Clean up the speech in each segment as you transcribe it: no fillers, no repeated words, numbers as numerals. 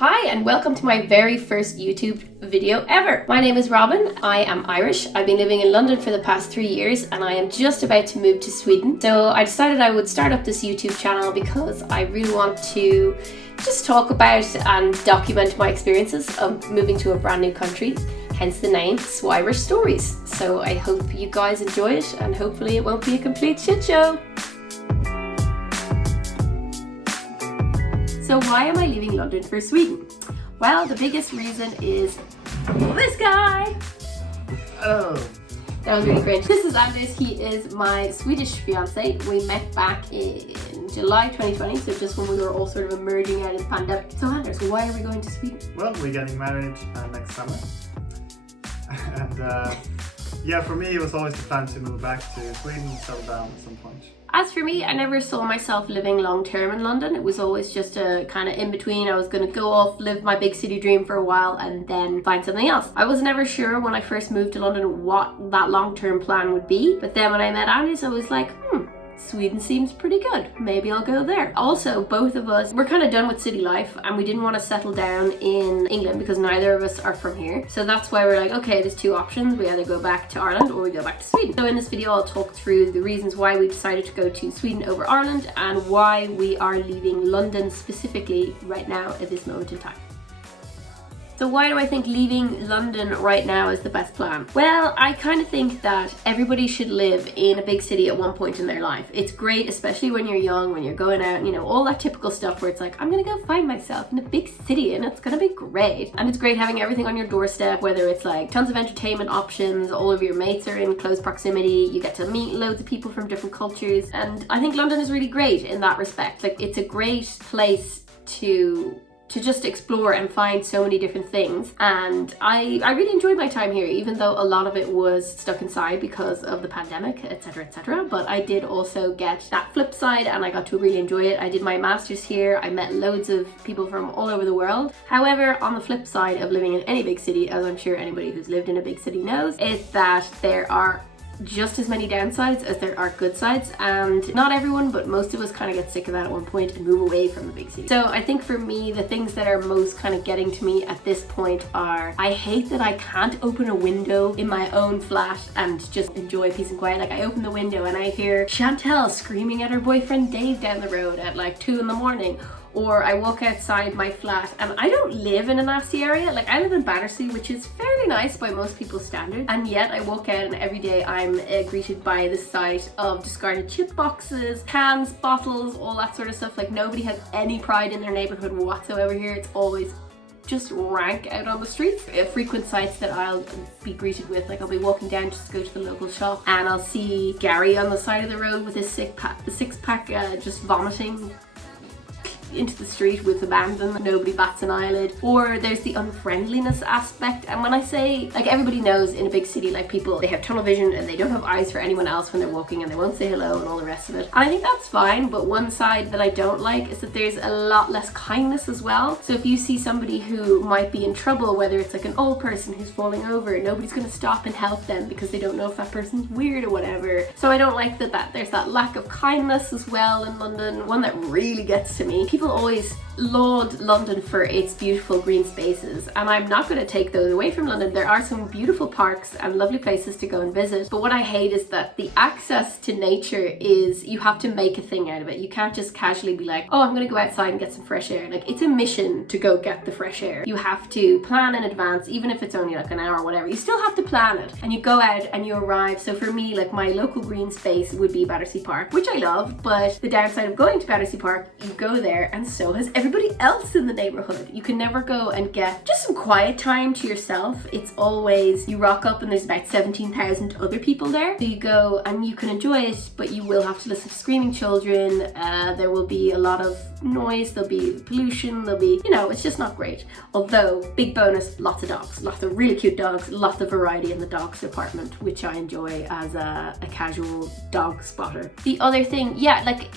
Hi and welcome to my very first YouTube video ever. My name is Robin, I am Irish. I've been living in London for the past 3 years and I am just about to move to Sweden. So I decided I would start up this YouTube channel because I really want to just talk about and document my experiences of moving to a brand new country, hence the name Swirish Stories. So I hope you guys enjoy it and hopefully it won't be a complete shit show. So why am I leaving London for Sweden? Well, the biggest reason is this guy. Oh. That was really cringe. This is Anders. He is my Swedish fiancé. We met back in July 2020, so just when we were all sort of emerging out of the pandemic. So Anders, why are we going to Sweden? Well, we're getting married next summer. And yeah, for me it was always the plan to move back to Sweden and settle down at some point. As for me, I never saw myself living long term in London. It was always just a kind of in between. I was going to go off, live my big city dream for a while and then find something else. I was never sure when I first moved to London what that long term plan would be. But then when I met Anders, I was like, Sweden seems pretty good. Maybe I'll go there. Also, both of us, we're kind of done with city life and we didn't want to settle down in England because neither of us are from here. So that's why we're like, okay, there's two options. We either go back to Ireland or we go back to Sweden. So in this video, I'll talk through the reasons why we decided to go to Sweden over Ireland and why we are leaving London specifically right now at this moment in time. So why do I think leaving London right now is the best plan? Well, I kind of think that everybody should live in a big city at one point in their life. It's great, especially when you're young, when you're going out, you know, all that typical stuff where it's like, I'm gonna go find myself in a big city and it's gonna be great. And it's great having everything on your doorstep, whether it's like tons of entertainment options, all of your mates are in close proximity, you get to meet loads of people from different cultures. And I think London is really great in that respect. Like, it's a great place to just explore and find so many different things. And I really enjoyed my time here, even though a lot of it was stuck inside because of the pandemic, etc, etc. But I did also get that flip side and I got to really enjoy it. I did my master's here, I met loads of people from all over the world. However, on the flip side of living in any big city, as I'm sure anybody who's lived in a big city knows, is that there are just as many downsides as there are good sides, and not everyone, but most of us kind of get sick of that at one point and move away from the big city. So I think for me, the things that are most kind of getting to me at this point are, I hate that I can't open a window in my own flat and just enjoy peace and quiet. Like, I open the window and I hear Chantel screaming at her boyfriend Dave down the road at like 2 in the morning. Or I walk outside my flat and I don't live in a nasty area. Like, I live in Battersea, which is fairly nice by most people's standards. And yet I walk out and every day I'm greeted by the sight of discarded chip boxes, cans, bottles, all that sort of stuff. Like, nobody has any pride in their neighborhood whatsoever here. It's always just rank out on the streets. Frequent sights that I'll be greeted with, like I'll be walking down just to go to the local shop and I'll see Gary on the side of the road with his six-pack just vomiting into the street with abandon. Nobody bats an eyelid. Or there's the unfriendliness aspect, and when I say, like, everybody knows in a big city, like, people, they have tunnel vision and they don't have eyes for anyone else when they're walking and they won't say hello and all the rest of it. And I think that's fine, but one side that I don't like is that there's a lot less kindness as well. So if you see somebody who might be in trouble, whether it's like an old person who's falling over, nobody's gonna stop and help them because they don't know if that person's weird or whatever. So I don't like that there's that lack of kindness as well in London. One that really gets to me. People always laud London for its beautiful green spaces, and I'm not going to take those away from London. There are some beautiful parks and lovely places to go and visit, but what I hate is that the access to nature is, you have to make a thing out of it. You can't just casually be like, oh, I'm going to go outside and get some fresh air. Like, it's a mission to go get the fresh air. You have to plan in advance, even if it's only like an hour or whatever. You still have to plan it, and you go out and you arrive. So for me, like, my local green space would be Battersea Park, which I love, but the downside of going to Battersea Park, you go there and so has everybody else in the neighborhood. You can never go and get just some quiet time to yourself. It's always, you rock up and there's about 17,000 other people there. So you go and you can enjoy it, but you will have to listen to screaming children. There will be a lot of noise, there'll be pollution, there'll be, you know, it's just not great. Although, big bonus, lots of dogs, lots of really cute dogs, lots of variety in the dogs department, which I enjoy as a casual dog spotter. The other thing, yeah, like,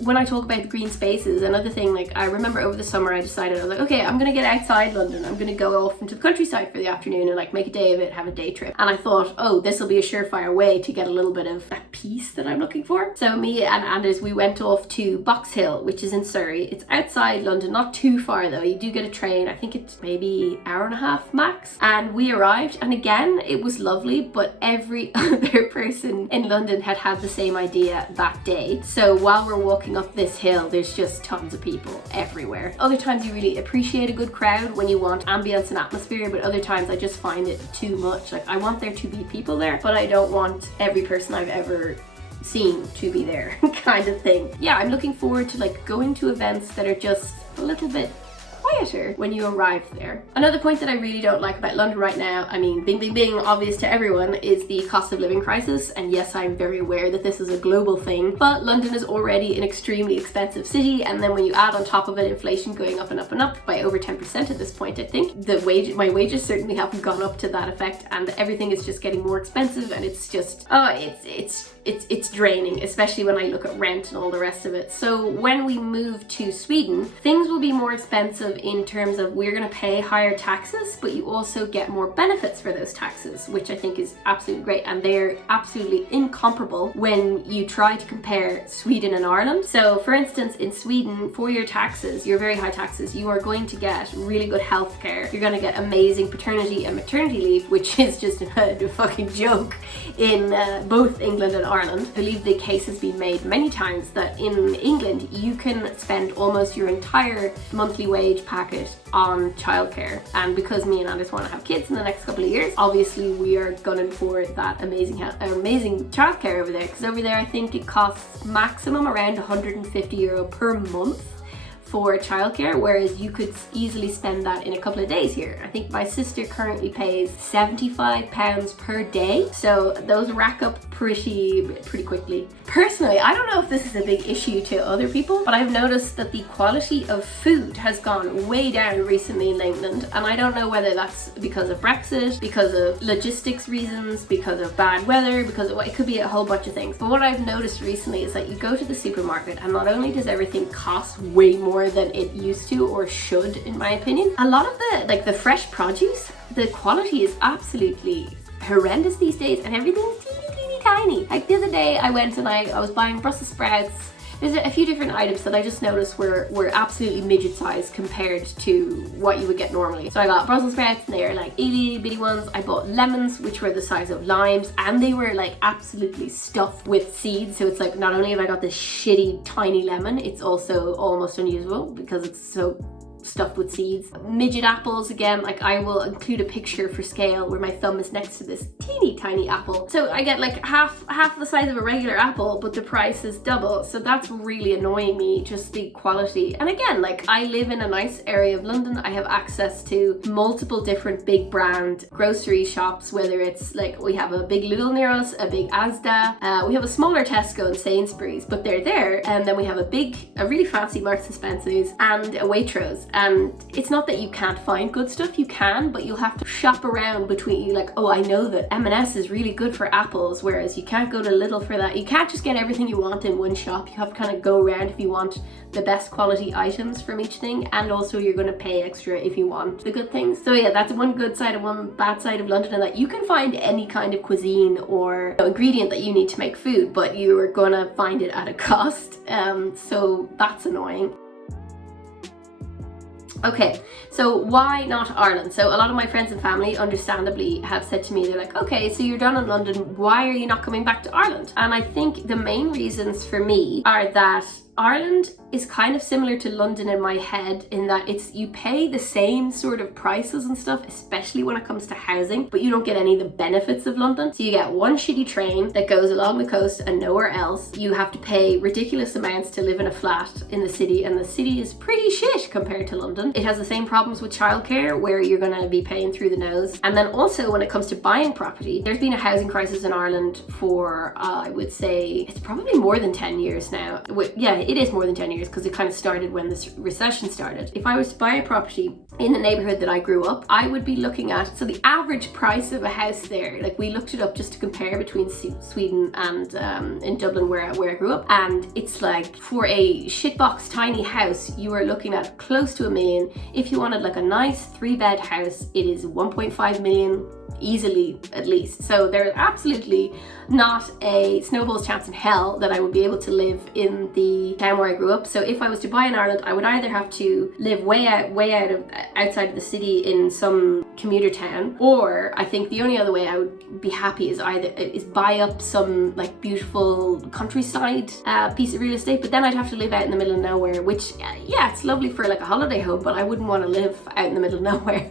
when I talk about the green spaces, another thing thing, like I remember over the summer I decided, I was like, okay, I'm gonna get outside London. I'm gonna go off into the countryside for the afternoon and like make a day of it, have a day trip. And I thought, oh, this will be a surefire way to get a little bit of that peace that I'm looking for. So me and Anders, we went off to Box Hill, which is in Surrey. It's outside London, not too far though. You do get a train. I think it's maybe hour and a half max. And we arrived, and again, it was lovely, but every other person in London had had the same idea that day. So while we're walking up this hill, there's just tons of people everywhere. Other times you really appreciate a good crowd when you want ambience and atmosphere, but other times I just find it too much. Like I want there to be people there, but I don't want every person I've ever seen to be there kind of thing. Yeah, I'm looking forward to like going to events that are just a little bit quieter when you arrive there. Another point that I really don't like about London right now, I mean, being obvious to everyone, is the cost of living crisis. And yes, I'm very aware that this is a global thing, but London is already an extremely expensive city, and then when you add on top of it inflation going up and up and up by over 10% at this point, I think my wages certainly haven't gone up to that effect, and everything is just getting more expensive, and it's just it's draining, especially when I look at rent and all the rest of it. So when we move to Sweden, things will be more expensive in terms of we're going to pay higher taxes, but you also get more benefits for those taxes, which I think is absolutely great, and they're absolutely incomparable when you try to compare Sweden and Ireland. So for instance, in Sweden, for your taxes, your very high taxes, you are going to get really good health care. You're going to get amazing paternity and maternity leave, which is just a fucking joke in both England and Ireland. I believe the case has been made many times that in England you can spend almost your entire monthly wage packet on childcare, and because me and Anders want to have kids in the next couple of years, obviously we are gunning for that amazing childcare over there, because over there I think it costs maximum around €150 per month for childcare, whereas you could easily spend that in a couple of days here. I think my sister currently pays £75 per day, so those rack up pretty quickly. Personally, I don't know if this is a big issue to other people, but I've noticed that the quality of food has gone way down recently in England, and I don't know whether that's because of Brexit, because of logistics reasons, because of bad weather, because of, it could be a whole bunch of things. But what I've noticed recently is that you go to the supermarket and not only does everything cost way more than it used to or should, in my opinion, a lot of the fresh produce, the quality is absolutely horrendous these days, and everything's teeny tiny. Like the other day I went and I was buying Brussels sprouts. There's a few different items that I just noticed were absolutely midget sized compared to what you would get normally. So I got Brussels sprouts, and they were like itty bitty ones. I bought lemons, which were the size of limes, and they were like absolutely stuffed with seeds. So it's like, not only have I got this shitty tiny lemon, it's also almost unusable because it's so stuffed with seeds. Midget apples, again, like I will include a picture for scale where my thumb is next to this teeny tiny apple. So I get like half the size of a regular apple, but the price is double. So that's really annoying me, just the quality. And again, like I live in a nice area of London. I have access to multiple different big brand grocery shops, whether it's like we have a big Lidl near us, a big Asda, we have a smaller Tesco and Sainsbury's, but they're there. And then we have a really fancy Marks and Spencer's and a Waitrose. And it's not that you can't find good stuff, you can, but you'll have to shop around between, like, oh, I know that M&S is really good for apples, whereas you can't go to Lidl for that. You can't just get everything you want in one shop. You have to kind of go around if you want the best quality items from each thing, and also you're going to pay extra if you want the good things. So yeah, that's one good side and one bad side of London, and that you can find any kind of cuisine or ingredient that you need to make food, but you are going to find it at a cost. So that's annoying. Okay, so why not Ireland? So a lot of my friends and family understandably have said to me, they're like, okay, so you're done in London, why are you not coming back to Ireland? And I think the main reasons for me are that Ireland is kind of similar to London in my head, in that you pay the same sort of prices and stuff, especially when it comes to housing, but you don't get any of the benefits of London. So you get one shitty train that goes along the coast and nowhere else. You have to pay ridiculous amounts to live in a flat in the city, and the city is pretty shit compared to London. It has the same problems with childcare, where you're going to be paying through the nose. And then also when it comes to buying property, there's been a housing crisis in Ireland for I would say it's probably more than 10 years now. Yeah, it is more than 10 years because it kind of started when this recession started. If I was to buy a property in the neighborhood that I grew up, I would be looking at, so the average price of a house there, like we looked it up just to compare between Sweden and in Dublin where I grew up, and it's like for a shitbox tiny house you are looking at close to $1 million. If you wanted like a nice 3-bed house, it is 1.5 million easily, at least. So there's absolutely not a snowball's chance in hell that I would be able to live in the town where I grew up. So if I was to buy in Ireland, I would either have to live way outside of the city in some commuter town, or I think the only other way I would be happy is buy up some like beautiful countryside piece of real estate, but then I'd have to live out in the middle of nowhere, which yeah, it's lovely for like a holiday home, but I wouldn't want to live out in the middle of nowhere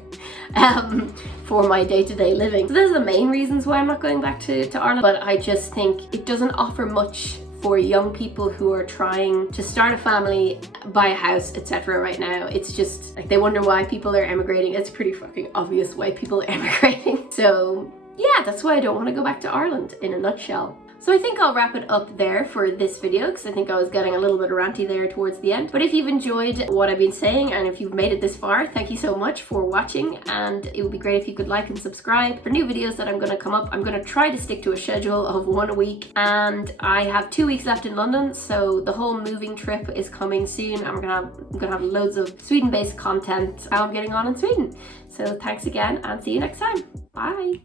for my day-to-day living. So those are the main reasons why I'm not going back to Ireland, but I just think it doesn't offer much for young people who are trying to start a family, buy a house, etc. right now. It's just like they wonder why people are emigrating. It's pretty fucking obvious why people are emigrating. So yeah, that's why I don't want to go back to Ireland in a nutshell. So I think I'll wrap it up there for this video, because I think I was getting a little bit ranty there towards the end. But if you've enjoyed what I've been saying, and if you've made it this far, thank you so much for watching, and it would be great if you could like and subscribe for new videos that I'm going to come up. I'm going to try to stick to a schedule of 1 a week, and I have 2 weeks left in London, so the whole moving trip is coming soon, and I'm gonna have loads of Sweden-based content how I'm getting on in Sweden. So thanks again, and see you next time. Bye!